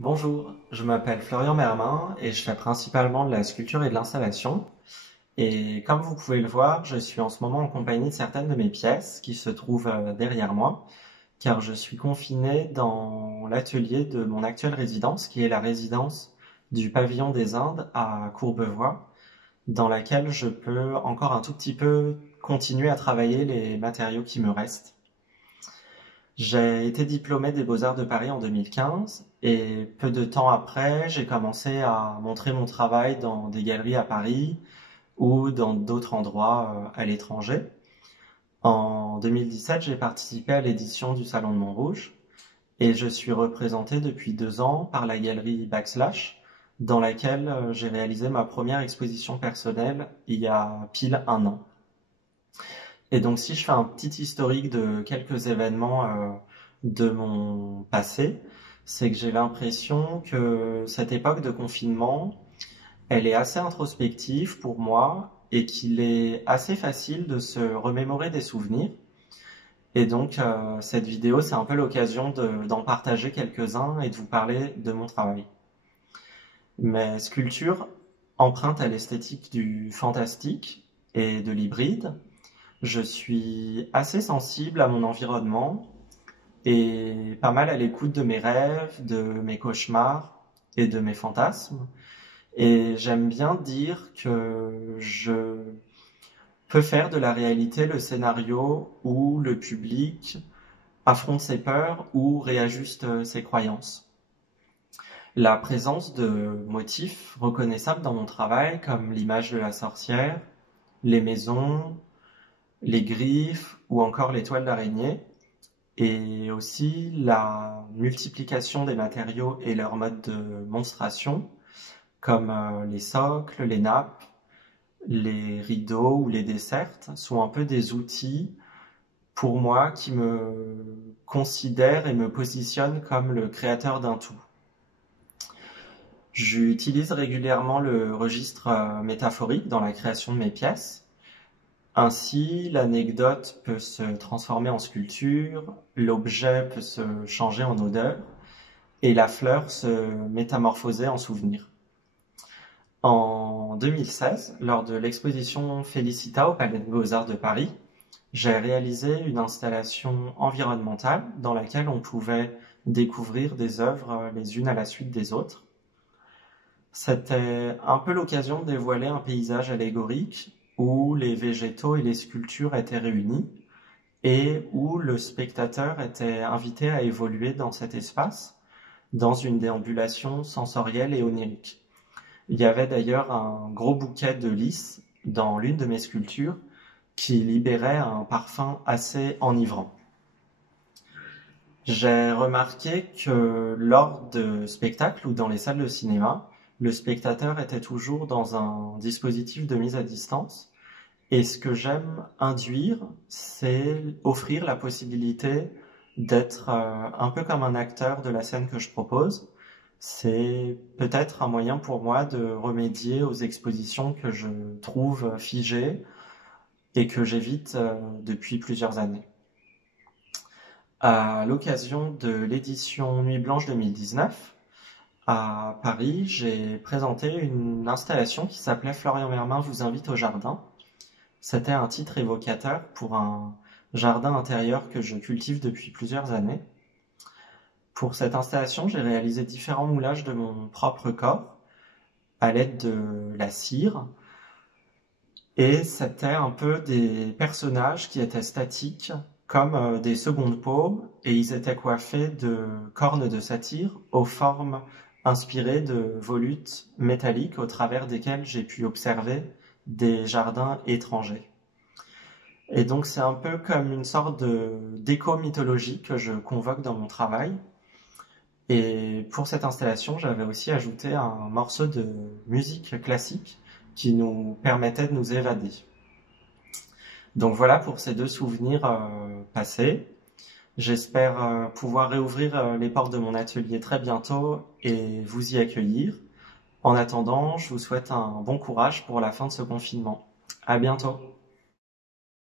Bonjour, je m'appelle Florian Mermin et je fais principalement de la sculpture et de l'installation. Et comme vous pouvez le voir, je suis en ce moment en compagnie de certaines de mes pièces qui se trouvent derrière moi, car je suis confiné dans l'atelier de mon actuelle résidence, qui est la résidence du Pavillon des Indes à Courbevoie, dans laquelle je peux encore un tout petit peu continuer à travailler les matériaux qui me restent. J'ai été diplômé des Beaux-Arts de Paris en 2015 et peu de temps après, j'ai commencé à montrer mon travail dans des galeries à Paris ou dans d'autres endroits à l'étranger. En 2017, j'ai participé à l'édition du Salon de Montrouge et je suis représenté depuis 2 ans par la galerie Backslash, dans laquelle j'ai réalisé ma première exposition personnelle il y a pile un an. Et donc, si je fais un petit historique de quelques événements de mon passé, c'est que j'ai l'impression que cette époque de confinement, elle est assez introspective pour moi et qu'il est assez facile de se remémorer des souvenirs. Et donc, cette vidéo, c'est un peu l'occasion d'en partager quelques-uns et de vous parler de mon travail. Mes sculptures empruntent à l'esthétique du fantastique et de l'hybride. Je suis assez sensible à mon environnement et pas mal à l'écoute de mes rêves, de mes cauchemars et de mes fantasmes. Et j'aime bien dire que je peux faire de la réalité le scénario où le public affronte ses peurs ou réajuste ses croyances. La présence de motifs reconnaissables dans mon travail, comme l'image de la sorcière, les maisons, les griffes ou encore les toiles d'araignée, et aussi la multiplication des matériaux et leur mode de monstration, comme les socles, les nappes, les rideaux ou les dessertes, sont un peu des outils pour moi qui me considèrent et me positionnent comme le créateur d'un tout. J'utilise régulièrement le registre métaphorique dans la création de mes pièces. Ainsi, l'anecdote peut se transformer en sculpture, l'objet peut se changer en odeur et la fleur se métamorphoser en souvenir. En 2016, lors de l'exposition Félicita au Palais des Beaux-Arts de Paris, j'ai réalisé une installation environnementale dans laquelle on pouvait découvrir des œuvres les unes à la suite des autres. C'était un peu l'occasion de dévoiler un paysage allégorique où les végétaux et les sculptures étaient réunis et où le spectateur était invité à évoluer dans cet espace, dans une déambulation sensorielle et onirique. Il y avait d'ailleurs un gros bouquet de lys dans l'une de mes sculptures qui libérait un parfum assez enivrant. J'ai remarqué que lors de spectacles ou dans les salles de cinéma, le spectateur était toujours dans un dispositif de mise à distance. Et ce que j'aime induire, c'est offrir la possibilité d'être un peu comme un acteur de la scène que je propose. C'est peut-être un moyen pour moi de remédier aux expositions que je trouve figées et que j'évite depuis plusieurs années. À l'occasion de l'édition Nuit Blanche 2019, à Paris, j'ai présenté une installation qui s'appelait Florian Mermin vous invite au jardin. C'était un titre évocateur pour un jardin intérieur que je cultive depuis plusieurs années. Pour cette installation, j'ai réalisé différents moulages de mon propre corps à l'aide de la cire. Et c'était un peu des personnages qui étaient statiques, comme des secondes peaux, et ils étaient coiffés de cornes de satyre aux formes inspirées de volutes métalliques au travers desquelles j'ai pu observer des jardins étrangers. Et donc c'est un peu comme une sorte d'éco-mythologie que je convoque dans mon travail. Et pour cette installation, j'avais aussi ajouté un morceau de musique classique qui nous permettait de nous évader. Donc voilà pour ces deux souvenirs passés. J'espère pouvoir réouvrir les portes de mon atelier très bientôt et vous y accueillir. En attendant, je vous souhaite un bon courage pour la fin de ce confinement. À bientôt.